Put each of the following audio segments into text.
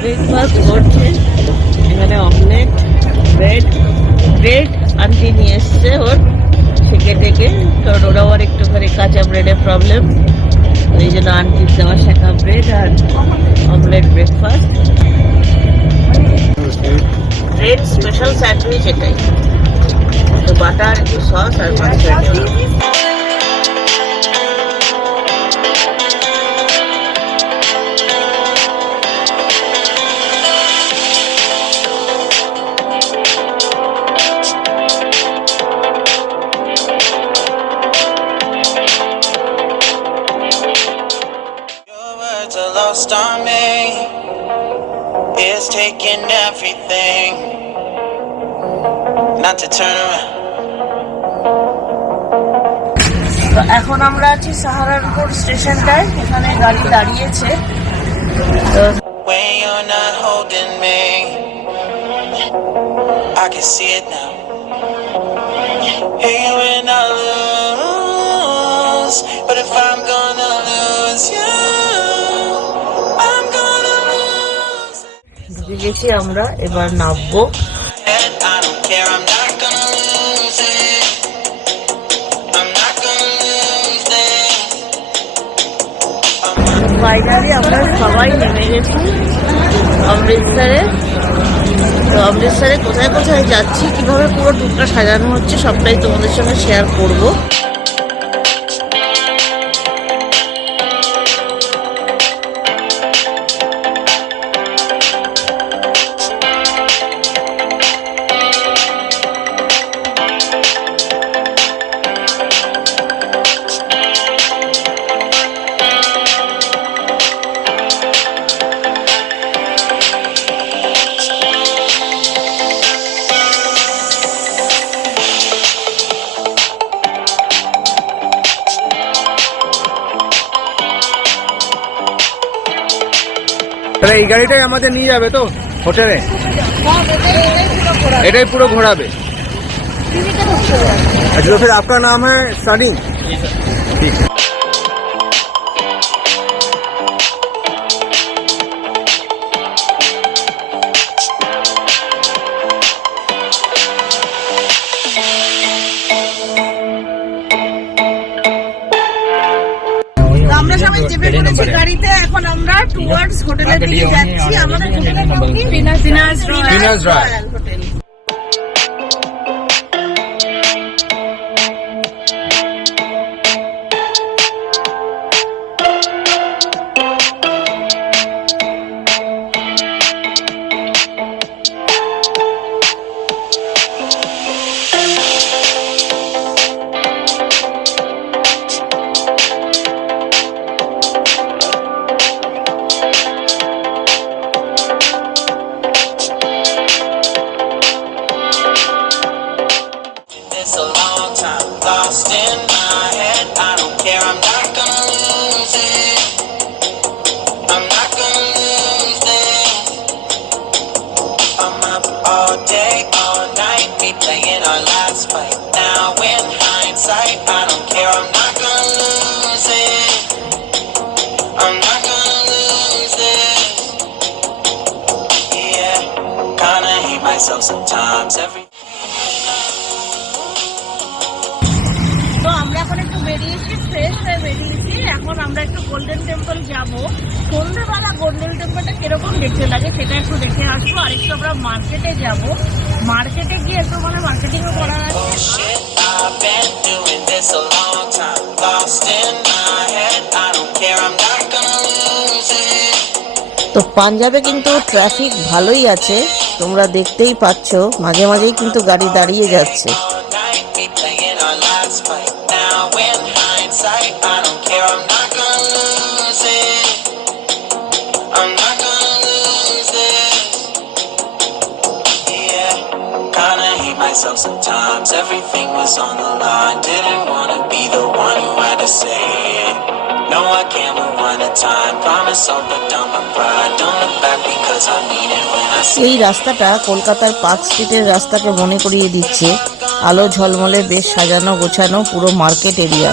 Breakfast করছে এখানে omelette bread bread আনতে নিয়ে এসছে ওর থেকে থেকে কারণ ওরাও আর একটুখানি কাঁচা ব্রেডের প্রবলেম এই জন্য আন্টির দেওয়া শেখা ব্রেড আর omelette breakfast bread special sandwich এটাই। তো বাটার, একটু সস আর মাস্টার্ড তো এখন আমরা আছি সাহারানপুর স্টেশনটায় এখানে গাড়ি দাঁড়িয়েছে। গেছি আমরা এবার নামবো। ফাইনালি আমরা সবাই নেমে গেছি অমৃতসরে। তো অমৃতসরে কোথায় কোথায় যাচ্ছি, কীভাবে পুরো টুকটা সাজানো হচ্ছে, সবটাই তোমাদের সঙ্গে শেয়ার করব। তাহলে এই গাড়িটাই আমাদের নিয়ে যাবে তো হোটেলে? এটাই পুরো ঘোরাবে। আচ্ছা আপনার নাম হ্যাঁ সানি চেপে পড়েছি গাড়িতে এখন আমরা টুয়ার্ডস হোটেলের দিকে যাচ্ছি আমাদের হোটেলের নাম কি? দিনাজ রয়্যাল। বেরিয়েছি এখন আমরা একটু গোল্ডেন টেম্পল যাব। সন্ধ্যেবেলা গোল্ডেন টেম্পলটা কীরকম দেখতে লাগে সেটা একটু দেখে আসব। আর একটু আমরা মার্কেটে যাব। মার্কেটে গিয়ে একটু মানে মার্কেটিংও করার. তো পাঞ্জাবে কিন্তু ট্রাফিক ভালোই আছে তোমরা দেখতেই পাচ্ছ মাঝে মাঝেই কিন্তু গাড়ি দাঁড়িয়ে যাচ্ছে। Was on the line. Didn't wanna be the one who had to say it. No, I can't rewind the time. Promise I'll put down my pride. Don't look back because I mean it when I say এই রাস্তাটা কলকাতার park স্ট্রিটের রাস্তাকে মনে করিয়ে দিচ্ছে আলো ঝলমলে বেশ সাজানো গোছানো পুরো মার্কেট এরিয়া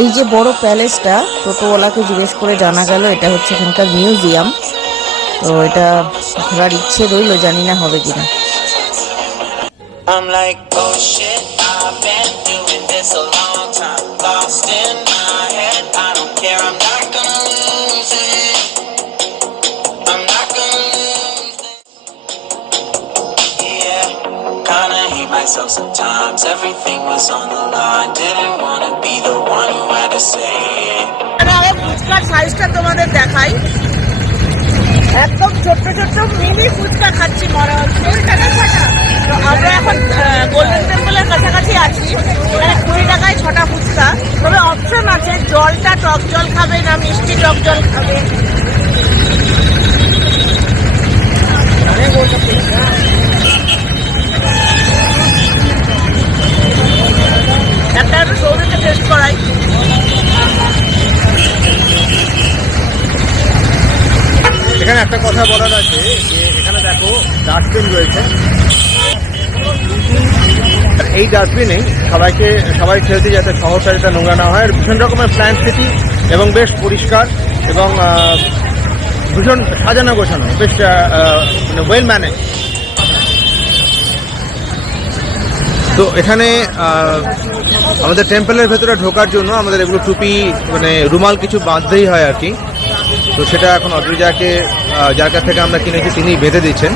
এই যে বড় প্যালেসটা টোটোওয়ালাকে জিজ্ঞেস করে জানা গেল, এটা হচ্ছে এখানকার মিউজিয়াম। তো এটা ঘোরার ইচ্ছে রইল, জানি না হবে কিনা। Sometimes. Everything was on the line. Didn't wanna be the one who. ফুচকার সাইজটা তোমাদের দেখাই। একদম ছোট্ট ছোট্ট মিনি ফুচকা খাচ্ছি, মনে হচ্ছে। তো আমরা এখন গোল্ডেন টেম্পলের কাছাকাছি আছি। কুড়ি টাকায় ছটা ফুচকা। তবে অপশন আছে, জলটা টক জল খাবে না মিষ্টি টক জল খাবে। একটা একটু সৌদিকে টেস্ট করাই। এখানে একটা কথা বলার আছে যে এখানে দেখো ডাস্টবিন রয়েছে। এই ডাস্টবিনে সবাইকে, সবাই ফেলতে যাতে যাতে নোংরা না হয়। ভীষণ রকমের প্ল্যান সিটি এবং বেশ পরিষ্কার এবং ভীষণ সাজানো গোছানো, বেশ মানে ওয়েল ম্যানেজ তো এখানে আমাদের টেম্পলের ভেতরে ঢোকার জন্য আমাদের এগুলো টুপি মানে রুমাল কিছু বাঁধতেই হয় আর কি। তো সেটা এখন অদ্রিজাকে যার কাছ থেকে আমরা কিনেছি তিনি বেঁধে দিচ্ছেন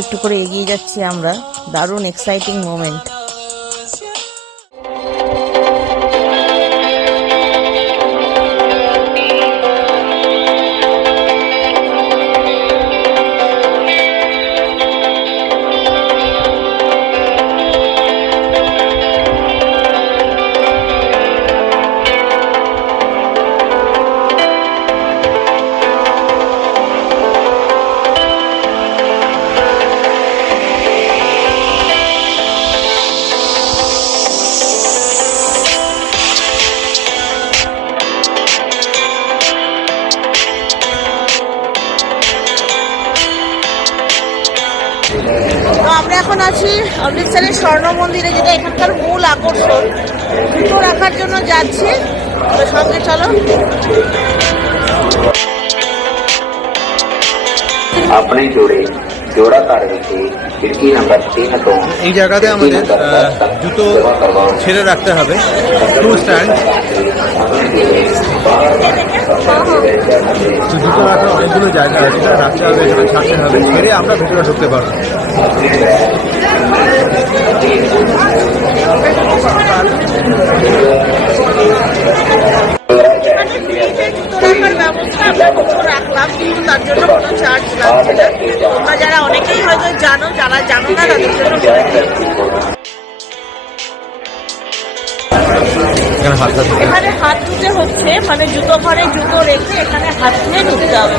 একটু একটু করে এগিয়ে যাচ্ছি আমরা। দারুণ এক্সাইটিং মোমেন্ট অমৃতসরের স্বর্ণ মন্দিরে যেটা এখানকার মূল আকর্ষণ জুতো রাখার জন্য যাচ্ছি। সঙ্গে চলো। अपने এই জায়গাতে আমাদের জুতো ছেড়ে রাখতে হবে। টু স্ট্যান্ড জুতো রাখার অনেকগুলো জায়গা আছে রাখতে হবে এখানে ছাড়তে হবে ছেড়ে আমরা ভেতরে ঢুকতে পারব তার জন্য চার্জ না যারা অনেকেই হয়তো জানো যারা জানো না এখানে হাত ধুতে হচ্ছে মানে জুতো ঘরে জুতো রেখে এখানে হাত ধুয়ে ঢুকতে হবে।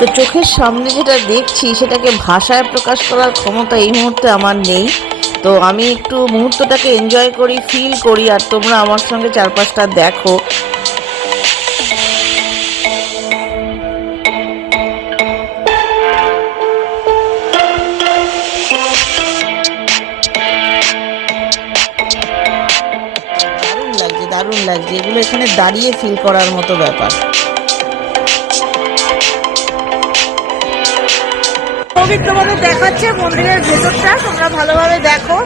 তো চোখের সামনে যেটা দেখছি, সেটাকে ভাষায় প্রকাশ করার ক্ষমতা এই মুহূর্তে আমার নেই। তো আমি একটু মুহূর্তটাকে এনজয় করি ফিল করি, আর তোমরা আমার সঙ্গে চারপাশটা দেখো। দারুণ লাগছে দারুণ লাগছে। এগুলো এখানে দাঁড়িয়ে ফিল করার মতো ব্যাপার। সৌভিক তোমাদের দেখাচ্ছে মন্দিরের ভেতরটা, তোমরা ভালোভাবে দেখো।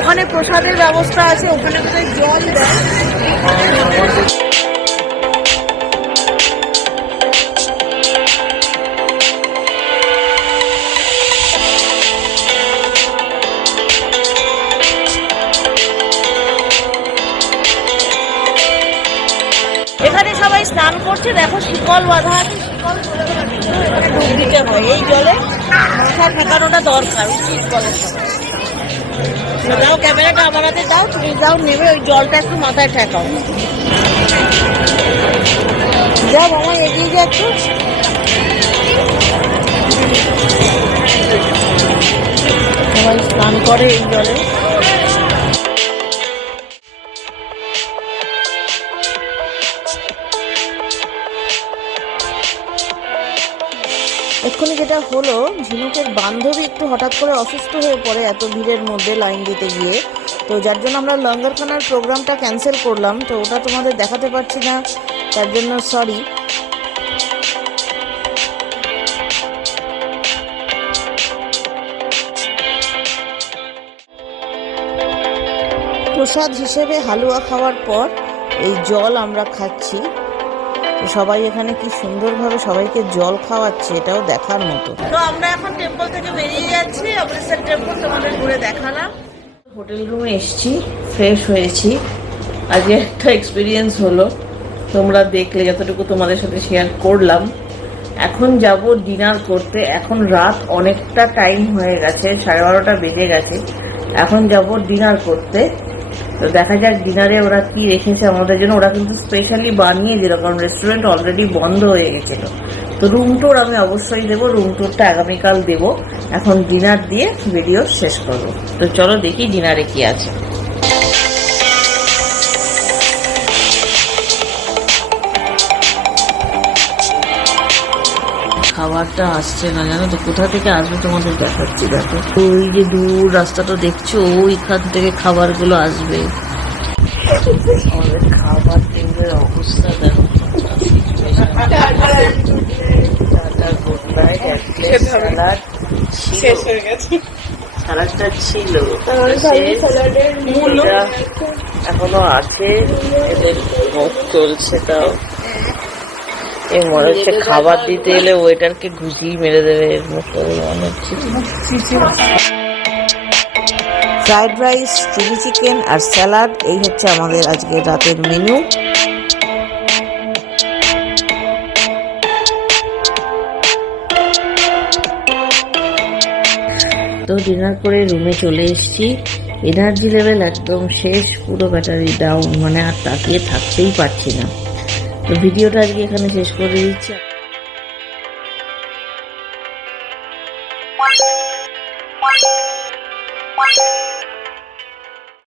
ওখানে প্রসাদের ব্যবস্থা আছে, ওখানে কোথায় জল এখানে সবাই স্নান করছে, দেখো শিকল বাঁধা আছে দিতে হয় এই জলে মাথা ঠেকানোটা দরকার উচিত বলে দাও ক্যামেরাটা আমার হাতে দাও, তুমি যাও, নেবে, ওই জলটা একটু মাথায় ঠেকাও। যাও আমার এগিয়ে যাচ্ছে সবাই স্নান করে এই জলে। হলো, ঝিনুকের বান্ধবী একটু হঠাৎ করে অসুস্থ হয়ে পড়ে এত ভিড়ের মধ্যে লাইন দিতে গিয়ে। তো যার জন্য আমরা লঙ্গারখানার প্রোগ্রামটা ক্যান্সেল করলাম, তো ওটা তোমাদের দেখাতে পারছি না, তার জন্য সরি প্রসাদ হিসেবে হালুয়া খাওয়ার পর এই জল আমরা খাচ্ছি। তো সবাই এখানে কি সুন্দরভাবে সবাইকে জল খাওয়াচ্ছে এটাও দেখার মতো। তো আমরা এখন টেম্পল থেকে বেরিয়ে যাচ্ছি। অমৃতসর টেম্পল তোমাদের ঘুরে দেখালাম। হোটেল রুমে এসেছি ফ্রেশ হয়েছি। আজকে একটা এক্সপিরিয়েন্স হলো। তোমরা দেখলে যতটুকু তোমাদের সাথে শেয়ার করলাম। এখন যাব ডিনার করতে। এখন রাত অনেকটা টাইম হয়ে গেছে সাড়ে বারোটা বেজে গেছে। এখন যাব ডিনার করতে। তো দেখা যাক ডিনারে ওরা কি রেখেছে আমাদের জন্য। ওরা কিন্তু স্পেশালি বানিয়ে দিল, কারণ রেস্টুরেন্ট অলরেডি বন্ধ হয়ে গেছিল। তো রুম ট্যুর আমি অবশ্যই দেবো রুম ট্যুরটা আগামীকাল দেবো। এখন ডিনার দিয়ে ভিডিও শেষ করব। তো চলো দেখি ডিনারে কি আছে। খাবারটা আসছে না জানো তো? কোথা থেকে আসবে তোমাদের দেখাচ্ছি দেখো। ওই যে দূর রাস্তাটা দেখছ ওইখান থেকে খাবারগুলো আসবে। আমাদের খাবার টেবিলের অবস্থা দেখো শেষ হয়ে গেছে ছিল এখনও আছে এদের চলছে তাও। এ মনে হচ্ছে খাবার দিতে এলে ওয়েটারকে ঘুষিয়ে মেরে দেবে এর মতো মনে হচ্ছে। ফ্রাইড রাইস চিলি চিকেন আর স্যালাড এই হচ্ছে আমাদের আজকে রাতের মেনু। তো ডিনার করে রুমে চলে এসেছি। এনার্জি লেভেল একদম শেষ পুরো ব্যাটারি ডাউন মানে আর তাকিয়ে থাকতেই পারছি না। তো ভিডিওটা আজকে এখানে শেষ করে দিচ্ছি।